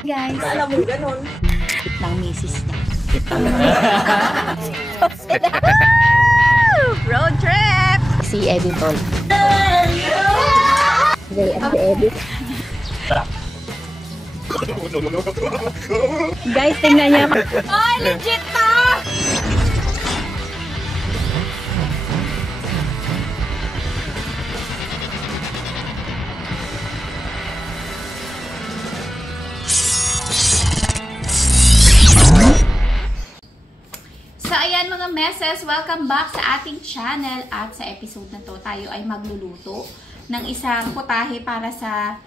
Guys, Alam mo ganun. ng misis niya. Road trip! Si Editor. Guys, tingnan niya. Oh, legit to! So, ayan mga meses, welcome back sa ating channel. At sa episode na to, tayo ay magluluto ng isang putahe para sa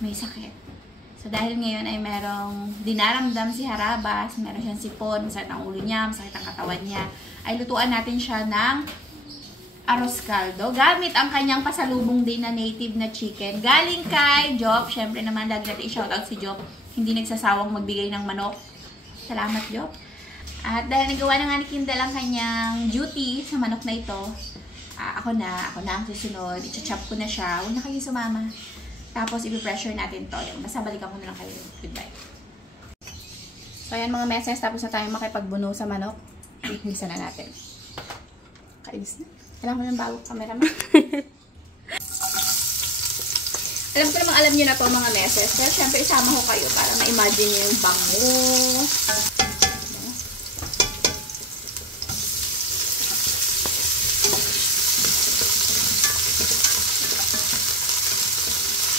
may sakit. So, dahil ngayon ay merong dinaramdam si Harabas, meron siyang sipon, masakit ang ulo niya, masakit ang katawan niya, ay lutuan natin siya ng arroz caldo. Gamit ang kanyang pasalubong din na native na chicken. Galing kay Job. Siyempre naman, lagi natin i-shoutout si Job. Hindi nagsasawang magbigay ng manok. Salamat, Job. At dahil nagawa na nga ni Kindle ang kanyang duty sa manok na ito, ako na ang susunod. I-chop ko na siya. Huwag na kayo sumama. Tapos, i-pressure natin to. Basta balikan ko na lang kayo. Goodbye. So, ayan mga meses. Tapos na tayo makipagbuno sa manok. Isa na natin. Kainis na. Kailangan mo ng bagong cameraman. Alam nyo na to mga meses. Pero syempre, isama ko kayo para ma-imagine nyo yung bango.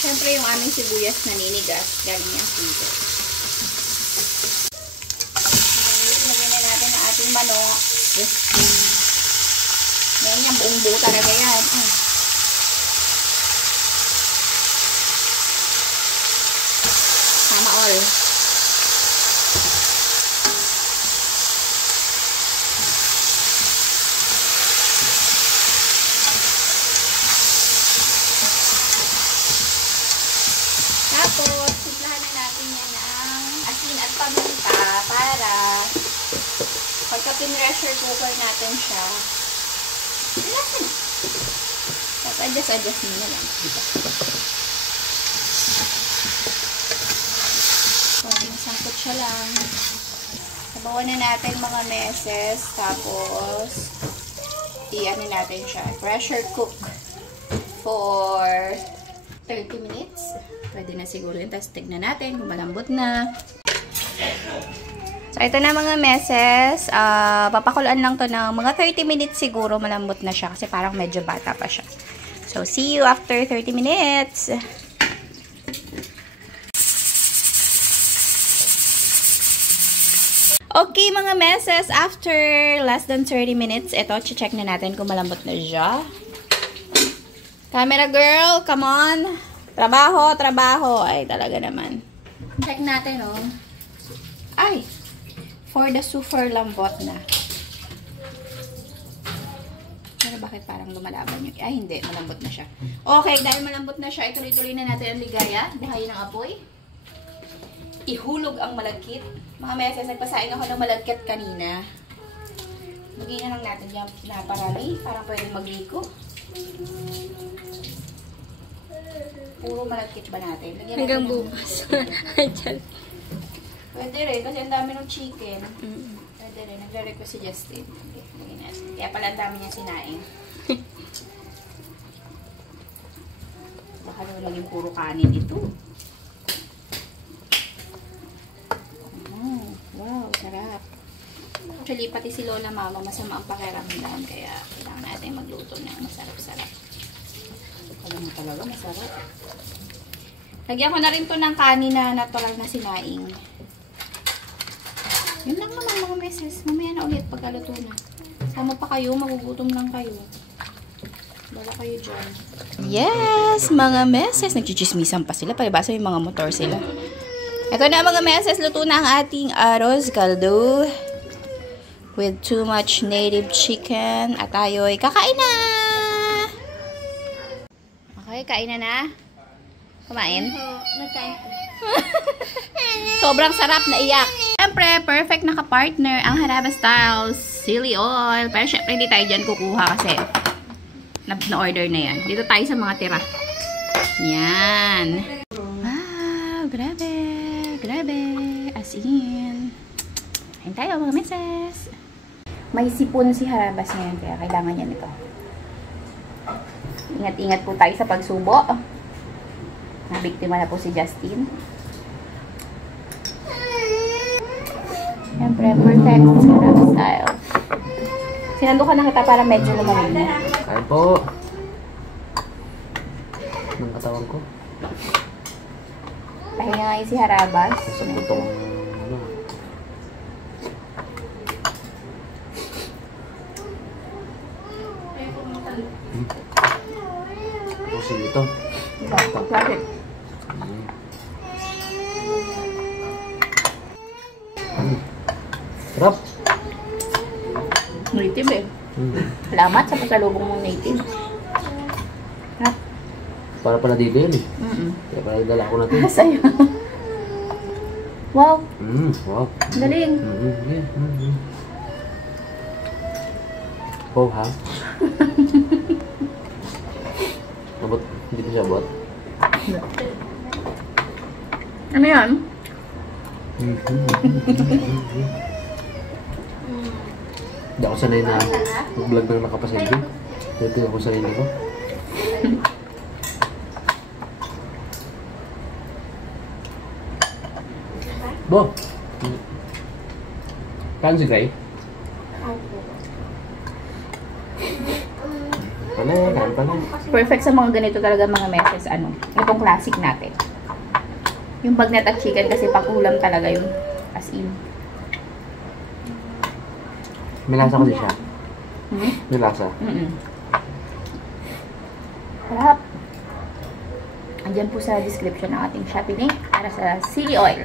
Siyempre, yung aming sibuyas na ninigas, galing yung sito. Lagyan na natin ang ating manok. Yan yung buong buo talaga yan. Sama all. Tapos, simplahan na natin yan ng asin at paminta para pagka pinressure cooker natin siya, relax na. Tapos, adjust nyo na lang. Konting sangkot siya lang. Sabawan na natin mga meses. Tapos, i-ano natin siya. Pressure cook for 30 minutes. Pwede na siguro yun. Tapos tignan natin kung malambot na. So, ito na mga meses. Papakulaan lang to ng mga 30 minutes siguro. Malambot na siya kasi parang medyo bata pa siya. So, see you after 30 minutes. Okay mga meses. After less than 30 minutes, ito, check na natin kung malambot na siya. Camera girl, come on. Trabaho, trabaho. Ay, talaga naman. Check natin, oh. Ay, for the super lambot na. Pero bakit parang lumalaban yun? Ay, hindi. Malambot na siya. Okay, dahil malambot na siya, ituloy-tuloy na natin ang ligaya. Buhayin ang apoy. Ihulog ang malagkit. Mga meses, nagpasaing ako ng malagkit kanina. Magiging na lang natin yung naparami. Parang pwedeng magliko. Puro malagkit ba natin? Hanggang bukas. Pwede rin, kasi ang dami ng chicken. Pwede rin, nagre-request si Justin. Kaya pala ang dami niya sinaing. Baka naman maging puro kanin ito. Wow, sarap. Actually, pati si Lola Mama, masama ang pakiramdam. Kaya kailangan natin magluto ng masarap-sarap. Alam mo talaga, masarap. Lagyan ko na rin to ng kanin na natural na sinaing. Yun lang naman mga meses. Mamaya na ulit pagkaluto na. Sama pa kayo, magugutom lang kayo. Bala kayo dyan. Yes, mga meses. Nagchichismisan pa sila. Palibasa yung mga motor sila. Ito na mga meses. Luto na ang ating arroz caldo. With too much native chicken. At tayo'y kakain na! Okay, kain na. Kumain? Nagkain ko. Sobrang sarap na iyak. Siyempre, perfect na ka-partner ang Harabas Styles Silly Oil. Pero syempre, hindi tayo dyan kukuha kasi na-order na yan. Dito tayo sa mga tira. Yan. Wow, grabe. Grabe. As in. Ayun tayo mga meses. May sipon si Harabas ngayon kaya kailangan niya nito. Ingat-ingat po tayo sa pagsubo. Nabiktima na po si Justin. Siyempre, perfect sa Harabas style. Sinando ka na kita para medyo lumamig na. Kain po. Ng katawan ko. Pahinga ngayon si Harabas. Sa butong ano. Kasi ito. Bakit? Sarap. Native eh. Salamat sa pasalubong mong native. Ha? Para pala dito yun eh. Kaya pala dala ko natin. Sa'yo. Wow. Wow. Galing. Oh, ha? Abot, hindi ko siya abot. Ano yan? Hindi ako sanay na mag-vlog ng nakapasilyo. Ito ako sanay na ko. Bo! Kain si Gray? Panay, kain panay. Perfect sa mga ganito talaga mga meses. Ano? Itong classic natin. Yung bagnet at chicken kasi pang-ulam talaga yun. As in. May lasa kasi siya. May lasa. Sarap. Andyan po sa description ng ating Shopee link para sa chili oil.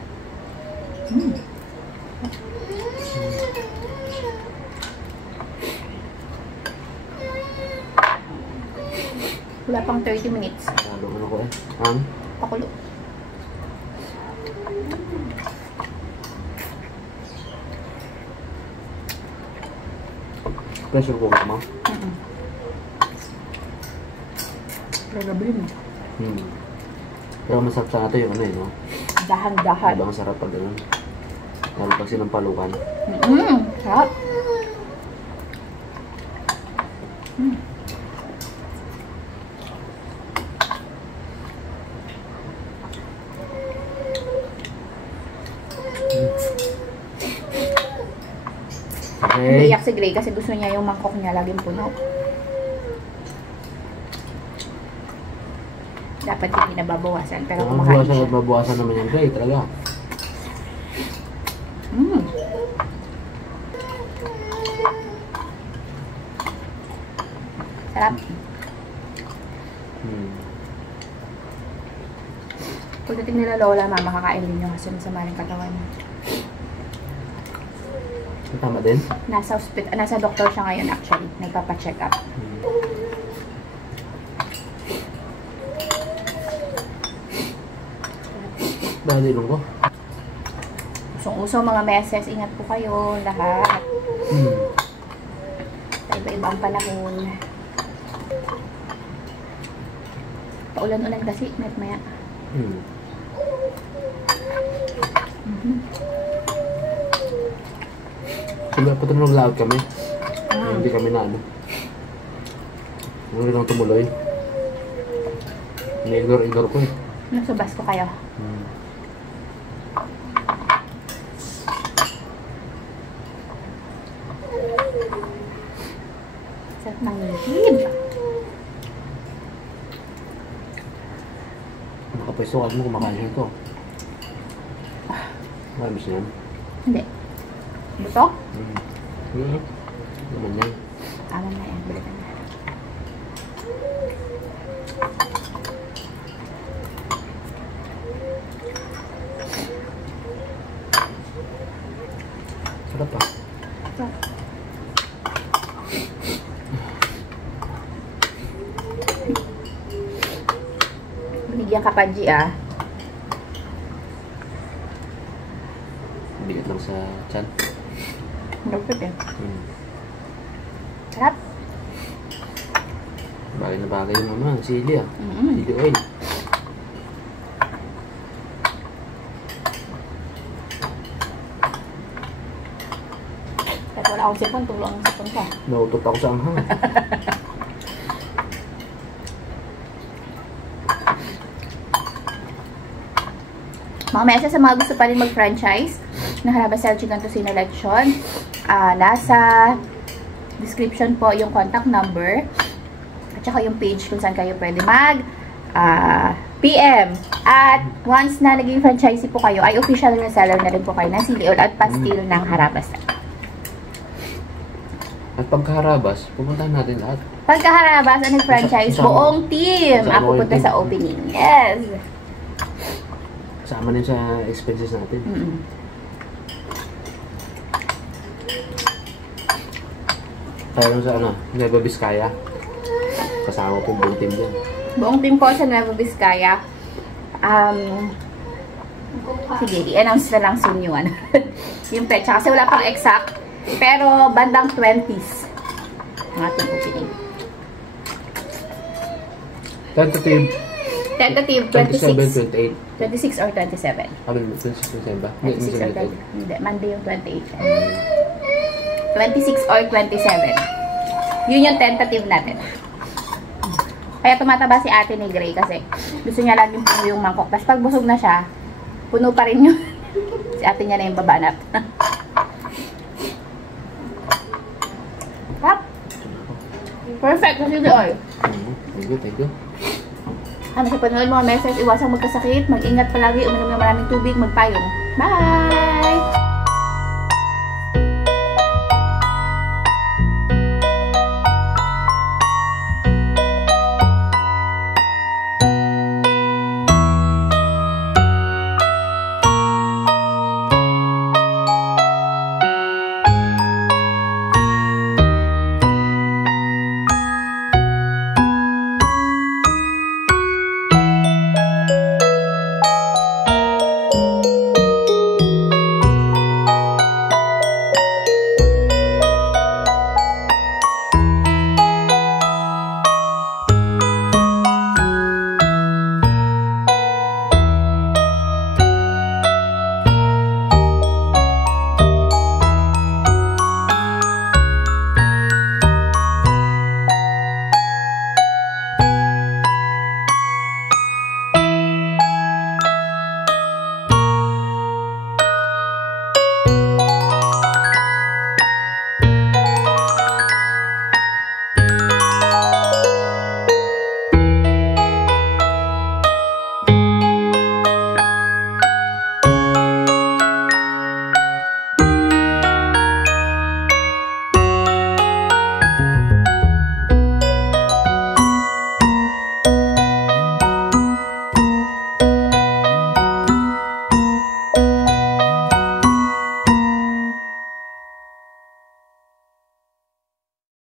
Wala pang 30 minutes. Ano ko eh. Pakulo. Pressure cooker mo? Grabe mo. Pero masarap sa nato yung ano eh, no? Dahan-dahan. Diba ang sarap pag ganun? Lalo pag sinampalukan. Sarap. Okay. Umiiyak si Gray kasi gusto niya yung mangkok niya laging puno. Dapat hindi nababawasan pero kumakain siya. Babawasan naman yung Gray talaga. Sarap. Pagdating nila Lola, mama kakain din yung kasi masama rin katawan niya. Tama din? Nasa doktor siya ngayon actually. Nagpapacheck up. Dahil ilong ko. Usong-uso mga meses. Ingat po kayo lahat. Sa iba-ibang panahon. Paulan-ulan kasi. Maya. Sabi pa ito nag-laot kami. Hindi kami na ano. Hindi lang tumuloy. Ini-ignore ko eh. Nasa bus ko kayo. Sarap ng ngipin. Nakapwesto ka mo kumakain siya ito. Marami siya yan. Hindi. Buto? Naman yan. Tama na yan. Balikan na. Sarap pa. Binigyan ka pa, G, ah. Bigat lang sa chan. Malupit eh. Sarap. Bagay na bagay yung mama. Sili ah. Sili oil. akong sipon, tulong ang sipon ka. Nautot ako sa anghang. Mga mesa, sa mga gusto pa rin mag-franchise ng Harabasal Chicken Tocino Lechon, nasa description po yung contact number at saka yung page kung saan kayo pwede mag PM. At once na naging franchisee po kayo, ay official reseller na rin po kayo ng siliol at pastil ng Harabasal. At pagkaharabas, pupuntahan natin lahat. Pagkaharabas ang nag-franchise, buong team ang pupunta sa opening. Yes! Kasama din sa expenses natin. Kaya lang sa Nueva Vizcaya. Kasama po buong team dyan. Buong team ko sa Nueva Vizcaya. Sige, i-announce na lang soon yun. Yung petsa. Kasi wala pang exact. Pero bandang 20s ang ating opening. Tentative 26. 26 or 27. 26 ba? 26 or 20. Hindi, Monday yung 28. 26 or 27. Yun yung tentative natin. Kaya tumataba si ate ni Gray kasi gusto niya laging puno yung mangkok. Tapos pag busog na siya, puno pa rin yun. Si ate niya na yung babanat. Tap! Perfect kasi doon. Thank you. Sa panonood mga message, iwasang magkasakit, mag-ingat palagi, uminom ng maraming tubig, magpayong. Bye!